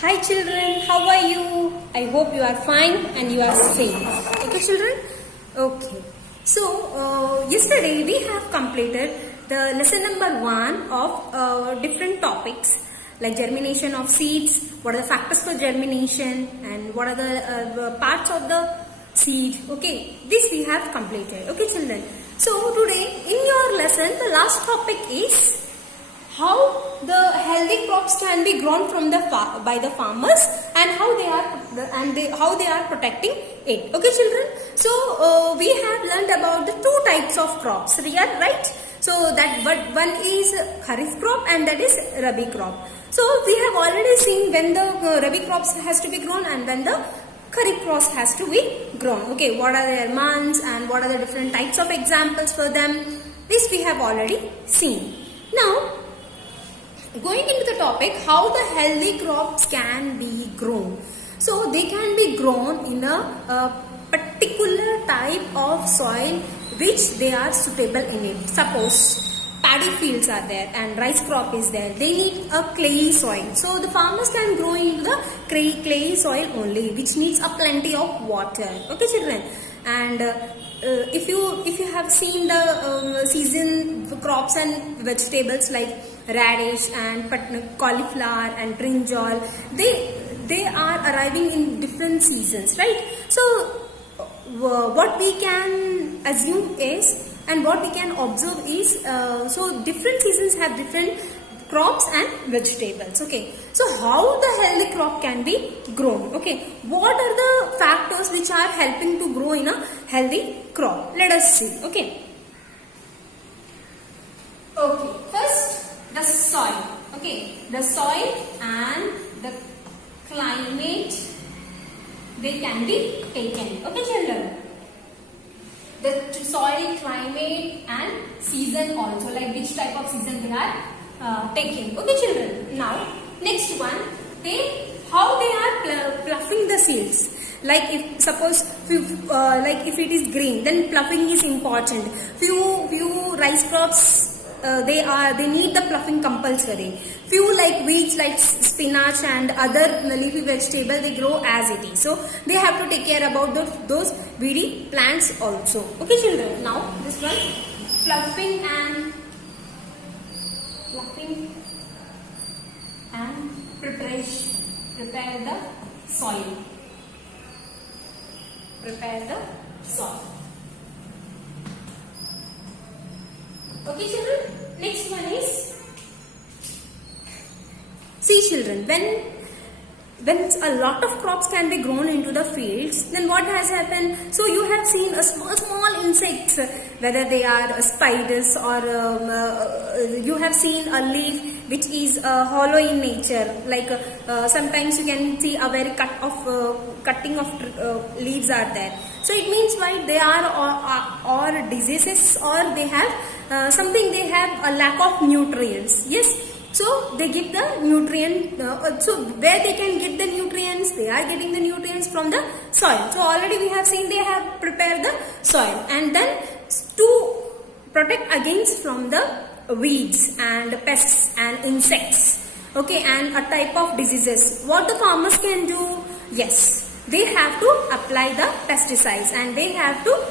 Hi children, how are you? I hope you are fine and you are safe. Okay children? Okay. So, yesterday we have completed the lesson number 1 of different topics like germination of seeds, what are the factors for germination and what are the parts of the seed. Okay, this we have completed. Okay children. So, today in your lesson the last topic is how the healthy crops can be grown from the by the farmers and how they are protecting it. Okay children, so we have learned about the two types of crops, right? So that one is kharif crop and that is rabi crop. So we have already seen when the rabi crops has to be grown and when the kharif crops has to be grown. Okay, what are their months and what are the different types of examples for them, this we have already seen. Now going into the topic, how the healthy crops can be grown. So they can be grown in a particular type of soil which they are suitable in it. Suppose paddy fields are there and rice crop is there. They need a clayey soil. So the farmers can grow into the clayey soil only, which needs a plenty of water. Okay children. And if you have seen the season crops and vegetables like radish and cauliflower and brinjal, they are arriving in different seasons, right? So what we can assume is and what we can observe is so different seasons have different crops and vegetables. Okay, so how the healthy crop can be grown? Okay, what are the factors which are helping to grow in a healthy crop? Let us see. Okay, first the soil. Okay, the soil and the climate, they can be taken. Okay children, the soil, climate and season also, like which type of season they are taking. Okay children, now next one, how they are ploughing the seeds. Like if suppose like if it is green, then ploughing is important. Few rice crops they need the ploughing compulsory. Few like weeds like spinach and other leafy vegetable, they grow as it is. So they have to take care about those weedy plants also. Okay children, now this one, ploughing and prepare the soil. Okay children, next one is, see children, when a lot of crops can be grown into the fields, then what has happened? So you have seen a small insects, whether they are spiders or you have seen a leaf which is hollow in nature. Like sometimes you can see a very cutting of leaves are there. So it means why they are or diseases or they have something, they have a lack of nutrients. Yes. So they give the nutrient, so where they can get the nutrients, they are getting the nutrients from the soil. So already we have seen they have prepared the soil, and then to protect against from the weeds and pests and insects, okay, and a type of diseases, what the farmers can do? Yes, they have to apply the pesticides and they have to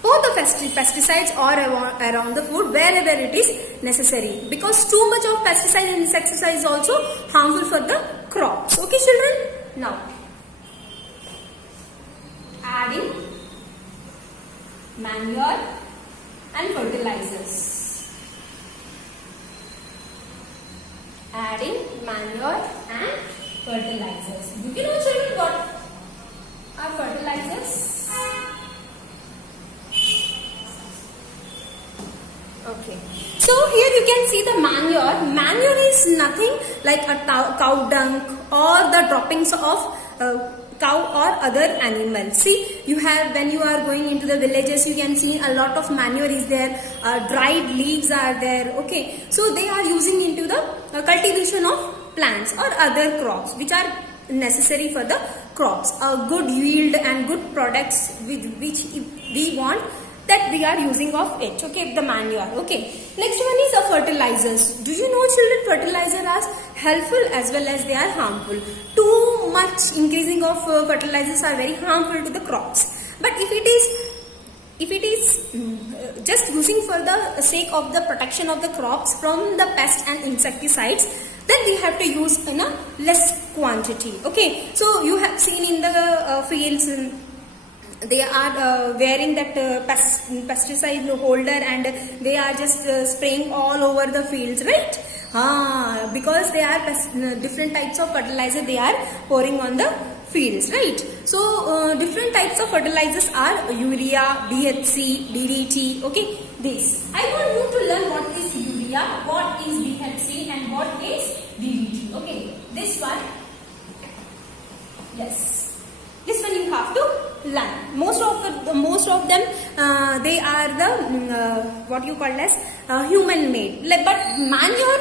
pour the pesticides all around the food wherever it is necessary, because too much of pesticide and insecticide is also harmful for the crops. Okay children, now adding manure and fertilizers. Adding manure and fertilizers. Do you know children what are fertilizers? Okay, so here you can see the manure. Manure is nothing like a cow dung or the droppings of cow or other animals. See, you have, when you are going into the villages, you can see a lot of manure is there, dried leaves are there. Okay, so they are using into the cultivation of plants or other crops which are necessary for the crops. A good yield and good products with which we want, that we are using of it. Okay, the manure. Okay, next one is the fertilizers. Do you know children, fertilizer helpful as well as they are harmful. Too much increasing of fertilizers are very harmful to the crops. But if it is just using for the sake of the protection of the crops from the pests and insecticides, then we have to use in a less quantity. Okay, so you have seen in the fields, they are wearing that pesticide holder and they are just spraying all over the fields, right? Because they are different types of fertilizer they are pouring on the fields, right? So different types of fertilizers are urea, BHC, DDT. Okay, this I want you to learn what is urea, what is BHC, and what is DDT. Okay, this one, yes, this one you have to learn. Most of them they are the what you call as human made. But manure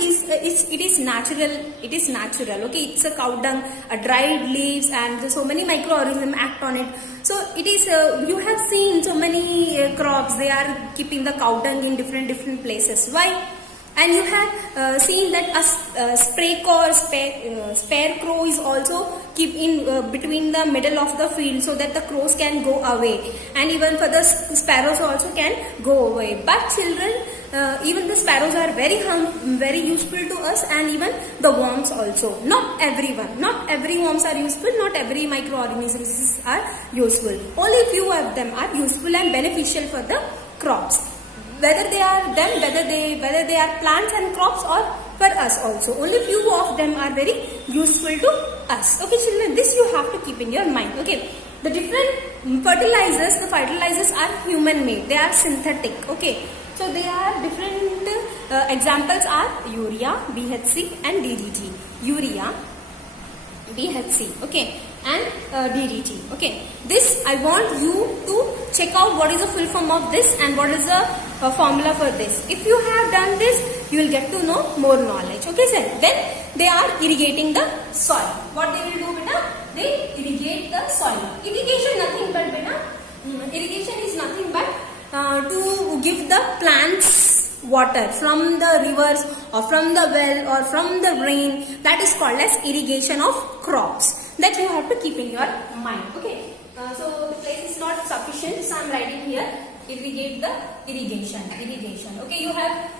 is natural. It is natural. Okay, it's a cow dung, dried leaves, and so many microorganisms act on it. So it is. You have seen so many crops. They are keeping the cow dung in different places. Why? And you have seen that a scarecrow is also keep in between the middle of the field so that the crows can go away, and even for the sparrows also can go away. But children, even the sparrows are very useful to us, and even the worms also. Not every worms are useful. Not every microorganisms are useful. Only few of them are useful and beneficial for the crops. Whether they are plants and crops, or for us also. Only few of them are very useful to us. Okay, children, this you have to keep in your mind. Okay, the different fertilizers are human made. They are synthetic. Okay, so they are different. Examples are urea, BHC, and DDT. Urea, BHC, okay, and DDT. Okay, this I want you to check out what is the full form of this and what is the formula for this. If you have done this, you will get to know more knowledge. Okay, sir. Then they are irrigating the soil. What they will do, beta? They irrigate the soil. Irrigation nothing but, beta. Irrigation is nothing but to give the plants water from the rivers or from the well or from the rain. That is called as irrigation of crops. That you have to keep in your mind. Okay. So the place is not sufficient, so I am writing here irrigate the irrigation. Okay, you have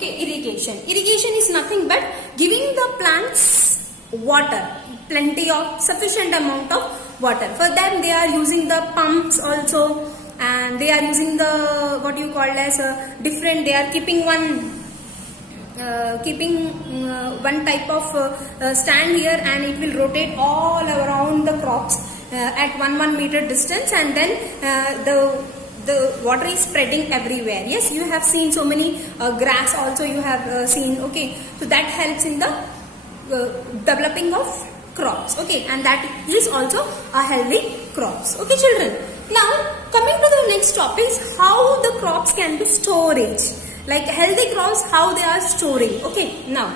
irrigation. Irrigation is nothing but giving the plants water, plenty of sufficient amount of water. For them, they are using the pumps also, and they are using the what you call as different. They are keeping one type of stand here, and it will rotate all around the crops at 1 meter distance, and then the water is spreading everywhere. Yes, you have seen so many grass also you have seen. Okay, so that helps in the developing of crops. Okay, and that is also a healthy crops. Okay, children. Now coming to the next topic is how the crops can be storage. Like healthy crops, how they are storing. Okay, now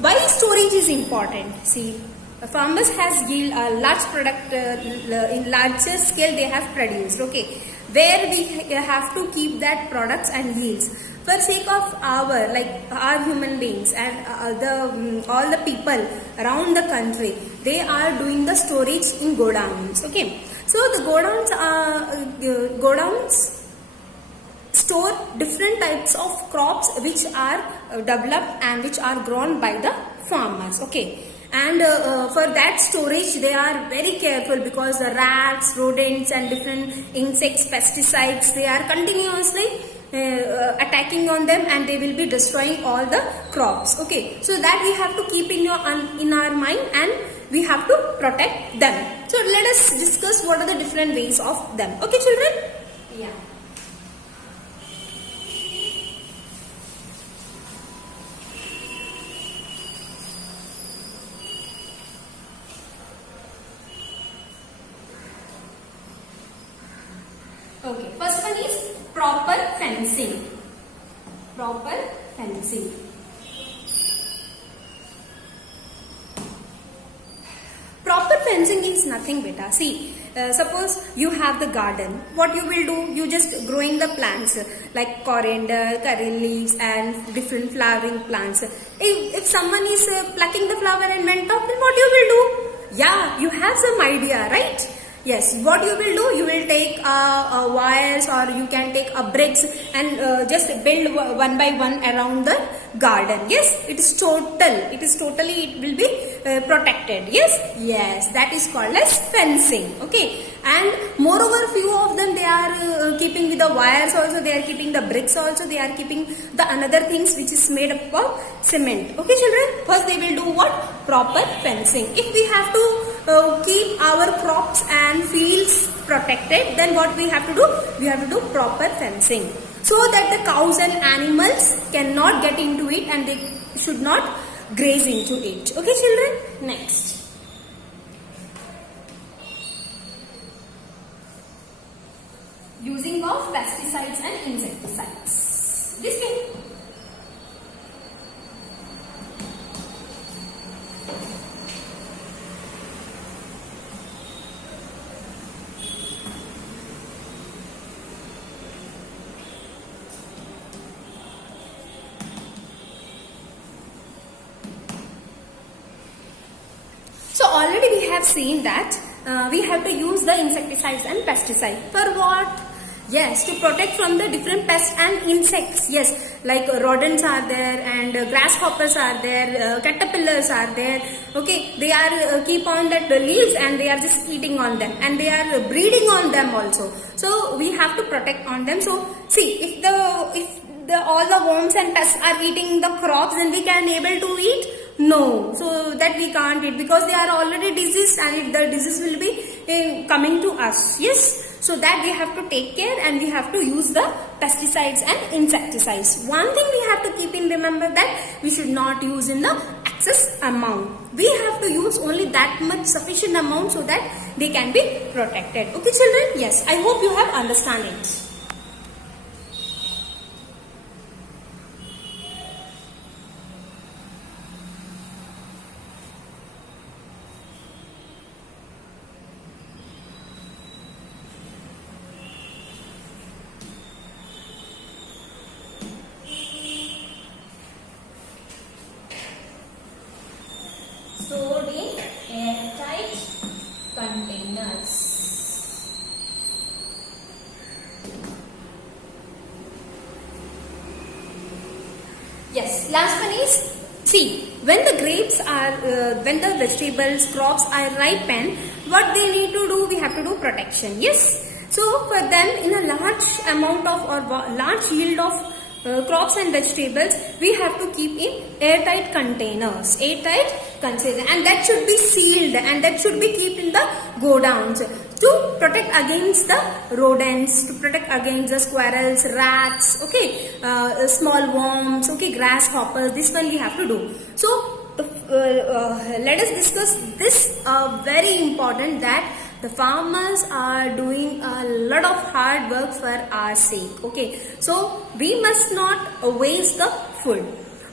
why storage is important. See, farmers has yield a large product in larger scale they have produced. Okay, where we have to keep that products and yields for sake of our human beings and all the people around the country. They are doing the storage in godowns. Okay, so the godowns store different types of crops which are developed and which are grown by the farmers. Okay, and for that storage they are very careful because the rats, rodents, and different insects, pesticides, they are continuously attacking on them, and they will be destroying all the crops. Okay, so that we have to keep in our mind, and we have to protect them. So let us discuss what are the different ways of them. Okay, children? Yeah. Okay, first one is proper fencing. Proper fencing. Proper fencing is nothing beta. See, suppose you have the garden. What you will do? You just growing the plants like coriander, curry leaves, and different flowering plants. If someone is plucking the flower and went off, then what you will do? Yeah, you have some idea, right? Yes, what you will do, you will take wires, or you can take bricks and just build one by one around the garden. Yes, it is totally it will be protected. Yes, that is called as fencing. Okay, and moreover, few of them they are keeping with the wires also, they are keeping the bricks also, they are keeping the another things which is made up of cement. Okay children, first they will do what? Proper fencing. If we have to keep our crops and fields protected, then what we have to do? We have to do proper fencing, so that the cows and animals cannot get into it and they should not graze into it. Okay children, next. Using of pesticides and insecticides. This way. So already we have seen that we have to use the insecticides and pesticides. For what? Yes, to protect from the different pests and insects. Yes, like rodents are there, and grasshoppers are there, caterpillars are there. Okay, they are keep on that leaves and they are just eating on them, and they are breeding on them also. So we have to protect on them. So see, if all the worms and pests are eating the crops, then we can able to eat. No, so that we can't eat, because they are already diseased, and the disease will be coming to us. Yes, so that we have to take care, and we have to use the pesticides and insecticides. One thing we have to keep in remember, that we should not use in the excess amount. We have to use only that much sufficient amount, so that they can be protected. Okay children? Yes, I hope you have understand it. Stored in airtight containers. Yes, last one is, see, when the grapes are, when the vegetables, crops are ripened, what they need to do? We have to do protection. Yes, so for them, in a large amount of or large yield of crops and vegetables, we have to keep in airtight containers, and that should be sealed, and that should be kept in the godowns to protect against the rodents, to protect against the squirrels, rats, okay, small worms, okay, grasshoppers. This one we have to do. So let us discuss this very important, that the farmers are doing a lot of hard work for our sake. Okay, so we must not waste the food.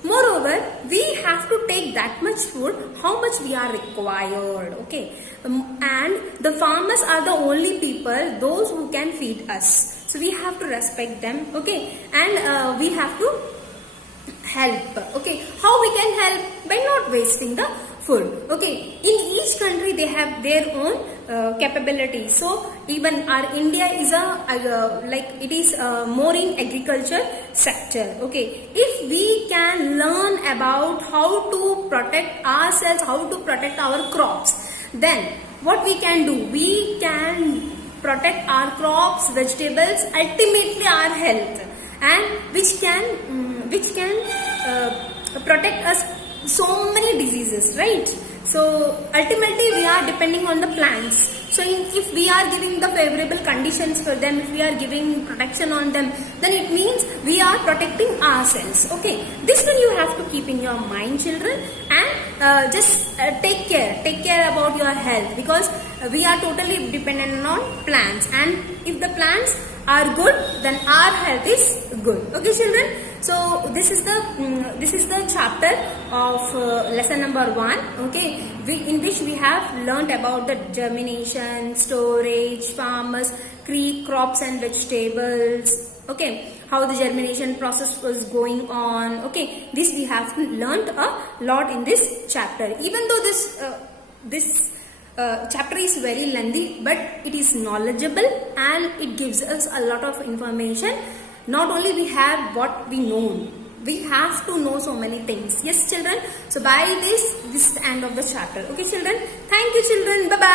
Moreover, we have to take that much food, how much we are required. Okay, and the farmers are the only people, those who can feed us. So we have to respect them. Okay, and we have to help. Okay, how we can help? By not wasting the food. Okay, in each country they have their own capability. So even our India is like it is more in agriculture sector. Okay, if we can learn about how to protect ourselves, how to protect our crops, then what we can do? We can protect our crops, vegetables, ultimately our health, and which can protect us so many diseases, right? So ultimately we are depending on the plants. So if we are giving the favorable conditions for them, if we are giving protection on them, then it means we are protecting ourselves. Okay, this one you have to keep in your mind, children, and just take care about your health, because we are totally dependent on plants, and if the plants are good, then our health is good. Okay children, So this is the chapter of lesson number 1. Okay, in which we have learnt about the germination, storage, farmers, crops and vegetables. Okay, how the germination process was going on. Okay, this we have learnt a lot in this chapter. Even though this chapter is very lengthy, but it is knowledgeable and it gives us a lot of information. Not only we have what we know, we have to know so many things. Yes, children. So by this is the end of the chapter. Okay, children. Thank you, children. Bye bye.